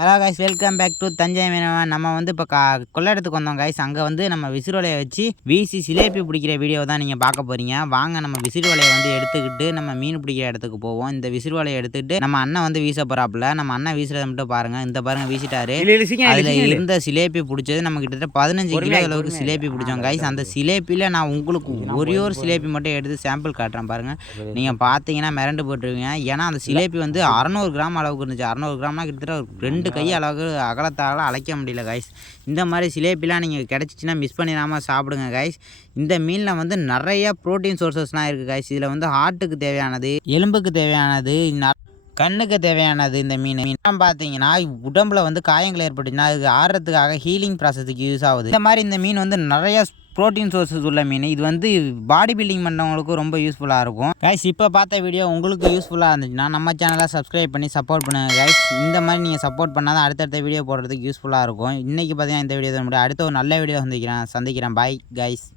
Hello guys, welcome back to Thanjai Meenavan. நம்ம வந்து இப்போ கொள்ளிடத்துக்கு வந்தோம் கைஸ். அங்கே வந்து நம்ம விசிறு வலையை வச்சு வீசி சிலேபி பிடிக்கிற வீடியோ தான் நீங்கள் பார்க்க போகிறீங்க. வாங்க நம்ம விசிறு வலையை வந்து எடுத்துக்கிட்டு நம்ம மீன் பிடிக்கிற இடத்துக்கு போவோம். இந்த விசிறு வலையை எடுத்துக்கிட்டு நம்ம அண்ணன் வந்து வீச போகிறாப்புல. நம்ம அண்ணன் வீசுறதை மட்டும் பாருங்கள். இந்த பாருங்கள் வீசிட்டாரு. அதில் இருந்த சிலேபி பிடிச்சது நம்ம கிட்டத்தட்ட 15 கிலோ அளவுக்கு சிலேபி பிடிச்சோம் கைஸ். அந்த சிலேபியில் நான் உங்களுக்கு ஒரு சிலேபி மட்டும் எடுத்து சாம்பிள் காட்டுறேன் பாருங்கள். நீங்கள் பார்த்தீங்கன்னா மிரண்டு போட்டுருவீங்க. ஏன்னா அந்த சிலேபி வந்து 600 கிராம் அளவுக்கு இருந்துச்சு. 600 கிராம்னா கிட்டத்தட்ட 2 கை அளவுக்கு அகலத்தால் அழைக்க முடியல கைஸ். இந்த மாதிரி சிலேபிலாம் நீங்கள் கிடச்சிச்சின்னா மிஸ் பண்ணிடாமல் சாப்பிடுங்க கைஸ். இந்த மீனில் வந்து நிறைய ப்ரோட்டீன் சோர்சஸ்லாம் இருக்குது கைஸ். இதில் வந்து ஹார்ட்டுக்கு தேவையானது, எலும்புக்கு தேவையானது, கண்ணுக்கு தேவையானது. இந்த மீன் பார்த்தீங்கன்னா உடம்புல வந்து காயங்கள் ஏற்பட்டுச்சுன்னா அதுக்கு ஆடுறதுக்காக ஹீலிங் ப்ராசஸுக்கு யூஸ் ஆகுது. இந்த மாதிரி இந்த மீன் வந்து நிறைய ப்ரோட்டீன் சோர்ஸஸ் உள்ள மீன். இது வந்து பாடி பில்டிங் பண்ணுறவங்களுக்கும் ரொம்ப யூஸ்ஃபுல்லாக இருக்கும் கைஸ். இப்போ பார்த்த வீடியோ உங்களுக்கு யூஸ்ஃபுல்லாக இருந்துச்சுன்னா நம்ம சேனலை சப்ஸ்கிரைப் பண்ணி சப்போர்ட் பண்ணுங்கள் கைஸ். இந்த மாதிரி நீங்கள் சப்போர்ட் பண்ணால் தான் அடுத்தடுத்த வீடியோ போடுறதுக்கு யூஸ்ஃபுல்லாக இருக்கும். இன்றைக்கி பார்த்தீங்கன்னா இந்த வீடியோ தான் முடியும். அடுத்த ஒரு நல்ல வீடியோ சந்திக்கிறேன். Bye guys.